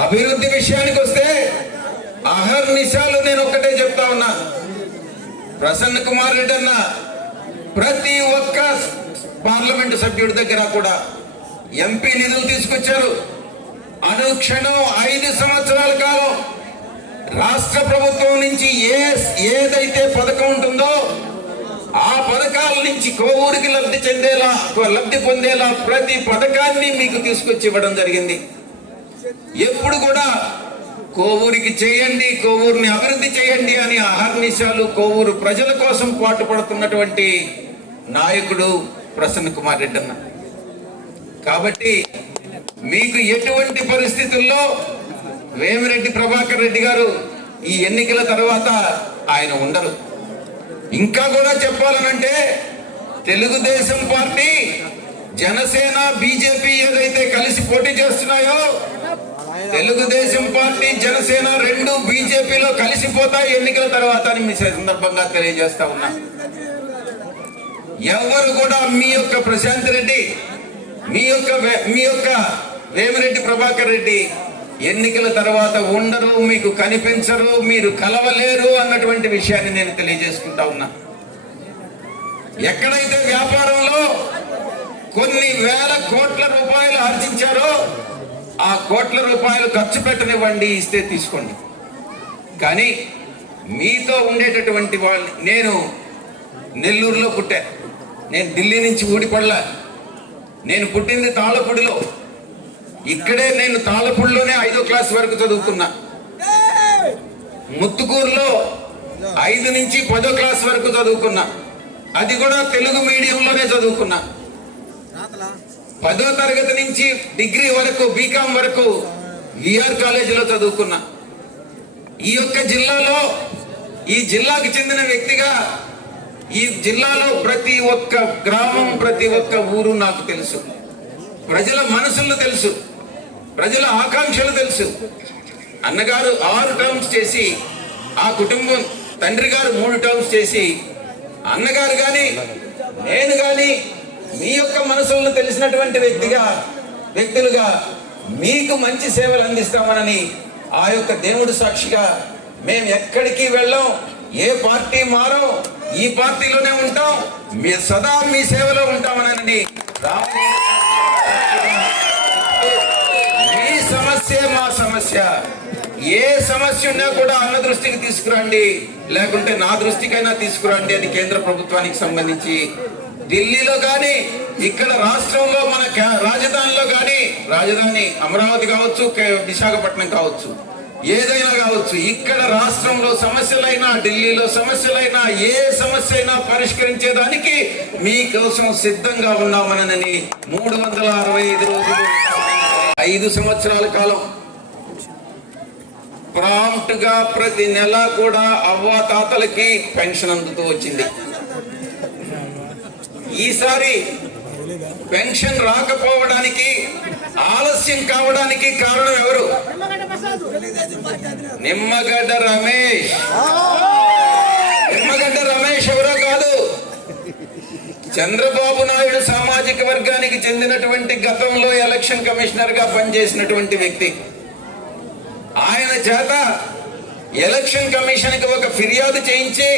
అభివృద్ధి విషయానికి వస్తే అహర్నిశాలు నేను ఒక్కటే చెప్తా ఉన్నా, ప్రసన్న కుమార్ రెడ్డి అన్న ప్రతి ఒక్క పార్లమెంటు సభ్యుడి దగ్గర కూడా ఎంపీ నిధులు తీసుకొచ్చారు. అనుక్షణం 5 సంవత్సరాల కాలం రాష్ట్ర ప్రభుత్వం నుంచి ఏదైతే పథకం ఉంటుందో ఆ పథకాల నుంచి కోవూరికి లబ్ధి పొందేలా ప్రతి పథకాన్ని మీకు తీసుకొచ్చి ఇవ్వడం జరిగింది. ఎప్పుడు కూడా కోవూరికి చేయండి, కోవూరుని అభివృద్ధి చేయండి అని అహర్నిశాలు కోవూరు ప్రజల కోసం పాటుపడుతున్నటువంటి నాయకుడు ప్రసన్న కుమార్ రెడ్డి అన్న. కాబట్టి మీకు ఎటువంటి పరిస్థితుల్లో వేమిరెడ్డి ప్రభాకర్ రెడ్డి గారు ఈ ఎన్నికల తర్వాత ఆయన ఉండరు. ఇంకా కూడా చెప్పాలనంటే తెలుగుదేశం పార్టీ, జనసేన, బీజేపీ ఏదైతే కలిసి పోటీ చేస్తున్నాయో, తెలుగుదేశం పార్టీ, జనసేన రెండు బీజేపీలో కలిసిపోతాయి ఎన్నికల తర్వాత అని మీ సందర్భంగా తెలియజేస్తా ఉన్నా. ఎవరు కూడా మీ యొక్క ప్రశాంత్ రెడ్డి, మీ యొక్క వేమిరెడ్డి ప్రభాకర్ రెడ్డి ఎన్నికల తర్వాత ఉండరు, మీకు కనిపించరు, మీరు కలవలేరు అన్నటువంటి విషయాన్ని నేను తెలియజేసుకుంటా ఉన్నా. ఎక్కడైతే వ్యాపారంలో కొన్ని వేల కోట్ల రూపాయలు ఆర్జించారో ఆ కోట్ల రూపాయలు ఖర్చు పెట్టనివ్వండి, ఇస్తే తీసుకోండి. కానీ మీతో ఉండేటటువంటి వాళ్ళు, నేను నెల్లూరులో పుట్టా, నేను ఢిల్లీ నుంచి ఊడిపడలా, నేను పుట్టింది తాళపూడిలో. ఇక్కడే నేను తాళపూడిలోనే 5వ క్లాస్ వరకు చదువుకున్నా. ముత్తుకూరులో 5 నుంచి 10వ క్లాస్ వరకు చదువుకున్నా, అది కూడా తెలుగు మీడియంలోనే చదువుకున్నా. 10వ తరగతి నుంచి డిగ్రీ వరకు, బీకామ్ వరకు విఆర్ కాలేజీలో చదువుకున్నా. ఈ యొక్క జిల్లాలో, ఈ జిల్లాకు చెందిన వ్యక్తిగా ఈ జిల్లాలో ప్రతి ఒక్క గ్రామం, ప్రతి ఒక్క ఊరు నాకు తెలుసు. ప్రజల మనసులు తెలుసు, ప్రజల ఆకాంక్షలు తెలుసు. అన్నగారు 6 టర్మ్స్ చేసి, ఆ కుటుంబం తండ్రి గారు 3 టర్మ్స్ చేసి, అన్నగారు కానీ నేను కానీ మీ యొక్క మనసులను తెలిసినటువంటి వ్యక్తులుగా మీకు మంచి సేవలు అందిస్తామనని ఆ యొక్క దేవుడు సాక్షిగా మేము ఎక్కడికి వెళ్ళాం, ఏ పార్టీ మారో, ఈ పార్టీలోనే ఉంటాం, సదా మీ సేవలో ఉంటామనని. మీ సమస్య మా సమస్య, ఏ సమస్య ఉన్నా కూడా అన్న దృష్టికి తీసుకురండి, లేకుంటే నా దృష్టికైనా తీసుకురండి అని కేంద్ర ప్రభుత్వానికి సంబంధించి ఢిల్లీలో కానీ, ఇక్కడ రాష్ట్రంలో మన రాజధానిలో కానీ, రాజధాని అమరావతి కావచ్చు, విశాఖపట్నం కావచ్చు, ఏదైనా కావచ్చు, ఇక్కడ రాష్ట్రంలో సమస్యలైనా, ఢిల్లీలో సమస్యలైనా, ఏ సమస్య అయినా పరిష్కరించేదానికి మీకోసం సిద్ధంగా ఉన్నామనని 365 రోజులు 5 సంవత్సరాల కాలం ప్రాంప్ట్ గా ప్రతి నెల కూడా అవ్వాతాతలకి పెన్షన్ అందుతూ వచ్చింది. ఈసారి పెన్షన్ రాకపోవడానికి, ఆలస్యం కావడానికి కారణం ఎవరు? నిమ్మగడ్డ రమేష్. నిమ్మగడ్డ రమేష్ ఎవరో కాదు, చంద్రబాబు నాయుడు సామాజిక వర్గానికి చెందినటువంటి, గతంలో ఎలక్షన్ కమిషనర్ గా పనిచేసినటువంటి వ్యక్తి. ఆయన చేత ఎలక్షన్ కమిషన్ కి ఒక ఫిర్యాదు చేయించి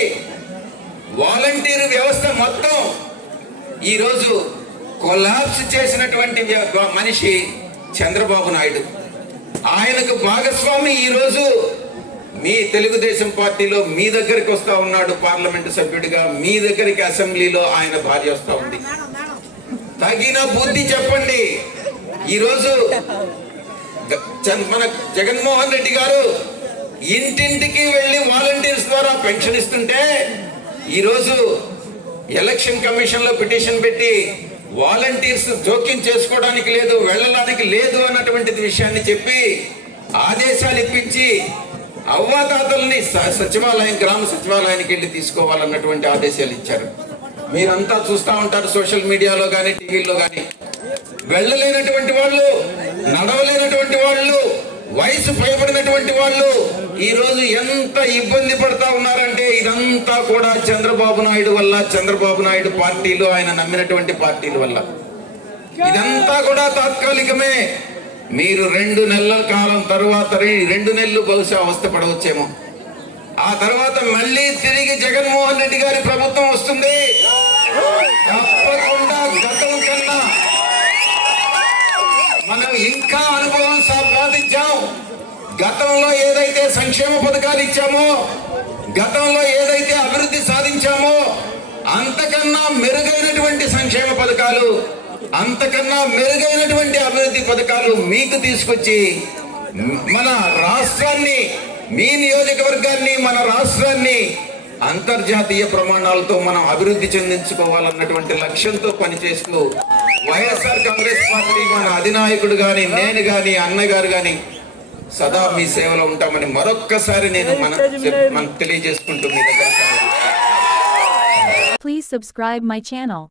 వాలంటీర్ వ్యవస్థ మొత్తం ఈరోజు కొలాప్స్ చేసినటువంటి మనిషి చంద్రబాబు నాయుడు. ఆయనకు భాగస్వామి ఈరోజు మీ తెలుగుదేశం పార్టీలో మీ దగ్గరికి వస్తా ఉన్నాడు, పార్లమెంటు సభ్యుడిగా మీ దగ్గరికి అసెంబ్లీలో ఆయన భార్య వస్తా ఉంది. తగిన బుద్ధి చెప్పండి. ఈరోజు మన జగన్మోహన్ రెడ్డి గారు ఇంటింటికి వెళ్ళి వాలంటీర్స్ ద్వారా పెన్షన్ ఇస్తుంటే, ఈరోజు ఎలక్షన్ కమిషన్ లో పిటిషన్ పెట్టి వాలంటీర్స్ జోక్యం చేసుకోవడానికి లేదు, వెళ్ళడానికి లేదు అన్నటువంటి విషయాన్ని చెప్పి ఆదేశాలు ఇప్పించి అవ్వాతాతల్ని సచివాలయం, గ్రామ సచివాలయానికి వెళ్ళి తీసుకోవాలన్నటువంటి ఆదేశాలు ఇచ్చారు. మీరంతా చూస్తూ ఉంటారు సోషల్ మీడియాలో కానీ, టీవీలో కానీ. వెళ్ళలేనటువంటి వాళ్ళు, నడవలేనటువంటి వాళ్ళు, వయసు పైబడినటువంటి వాళ్ళు ఈరోజు ఎంత ఇబ్బంది పడతా ఉన్నారంటే ఇదంతా కూడా చంద్రబాబు నాయుడు వల్ల, చంద్రబాబు నాయుడు పార్టీలు, ఆయన నమ్మినటువంటి పార్టీల వల్ల. ఇదంతా కూడా తాత్కాలికమే. మీరు 2 నెలల కాలం తర్వాత 2 నెలలు బహుశా అవస్థపడవచ్చేమో. ఆ తర్వాత మళ్ళీ తిరిగి జగన్మోహన్ రెడ్డి గారి ప్రభుత్వం వస్తుంది. తప్పకుండా గతం కన్నా మనం ఇంకా అనుభవం సంపాదించాం. గతంలో ఏదైతే సంక్షేమ పథకాలు ఇచ్చామో, గతంలో ఏదైతే అభివృద్ధి సాధించామో, అంతకన్నా మెరుగైనటువంటి సంక్షేమ పథకాలు, అంతకన్నా మెరుగైనటువంటి అభివృద్ధి పథకాలు మీకు తీసుకొచ్చి మన రాష్ట్రాన్ని, మీ నియోజకవర్గాన్ని, మన రాష్ట్రాన్ని అంతర్జాతీయ ప్రమాణాలతో మనం అభివృద్ధి చెందించుకోవాలన్నటువంటి లక్ష్యంతో పనిచేస్తూ వైఎస్ఆర్ కాంగ్రెస్ పార్టీ మన అధినాయకుడు గాని, నేను గాని, అన్నగారు గాని సదా మీ సేవలో ఉంటామని మరొక్కసారి నేను మనం తెలియజేసుకుంటూ మీ దగ్గర Please subscribe my channel.